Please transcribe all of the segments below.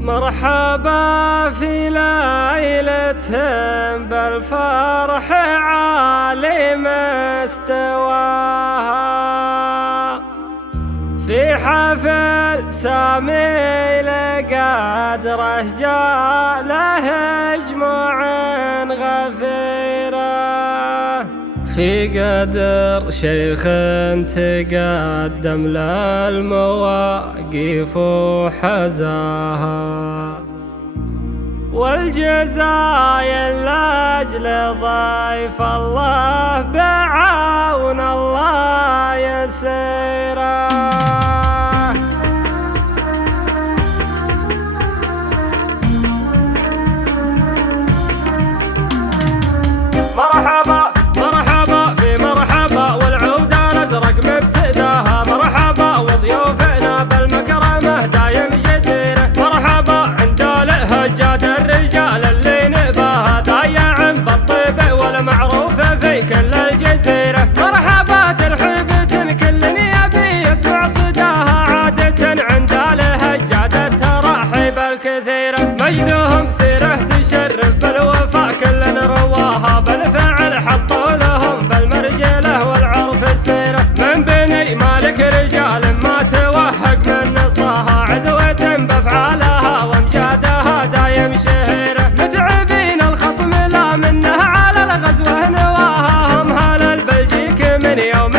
مرحبا في ليلة بالفرح عالي مستواها، في حفل سامي لقدره جاله جموع غفيرة، في قدر شيخ تقدم للمواقف وحزاها، والجزايا لأجل ضيف الله بعون الله يسيره. مرحبا مرحبا في مرحبا والعودة الأزرق مبتداها، مرحبا وضيوفنا بالمكرمة دايم جديرة، مرحبا عند الهجاد الرجال اللي نباها ضايع بالطيب والمعروف في كل الجزيرة، مرحبا ترحيبة كل يبي يسمع صداها، عادة عند الهجاد التراحيب الكثيرة، مجدهم سيره تشرف بالوفاء كل رواها، بالفعل حطوا لهم بالمرجله والعرف السيره، من بني مالك رجال ما توهق من نصاها، عزوة بافعالها وامجادها دايم شهيره، متعبين الخصم لا منه على الغزوه نواها، هم هال البلجيك من يوم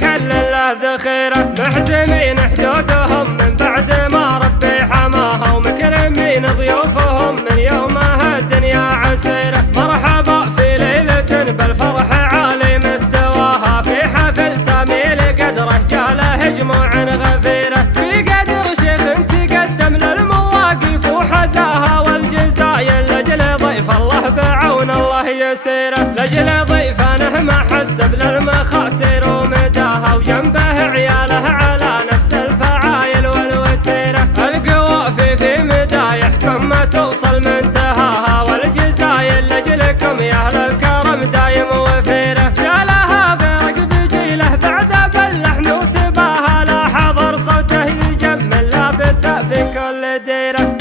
كل له ذخيره، محتمين حدودهم من بعد ما ربي حماها، ومكرمين ضيوفهم من يومها الدنيا عسيره، مرحبا في ليلة بالفرح عالي مستواها، في حفل سامي لقدره جاله جموع غفيرة، في قدر شيخ تقدم للمواقف وحزاها، والجزايا لأجل ضيف الله بعون الله يسيره، لأجل ضيفانه ما حسب للمخاسر ومداها، وجنبه عياله على نفس الفعايل والوتيرة، القوافي في مدايحكم ما توصل منتهاها، والجزايا لأجلكم يا أهل الكرم دايم وفيرة، شالها برقب جيله بعد باللحن وتباها، لا حضر صوته يجمل لابته في كل ديرة.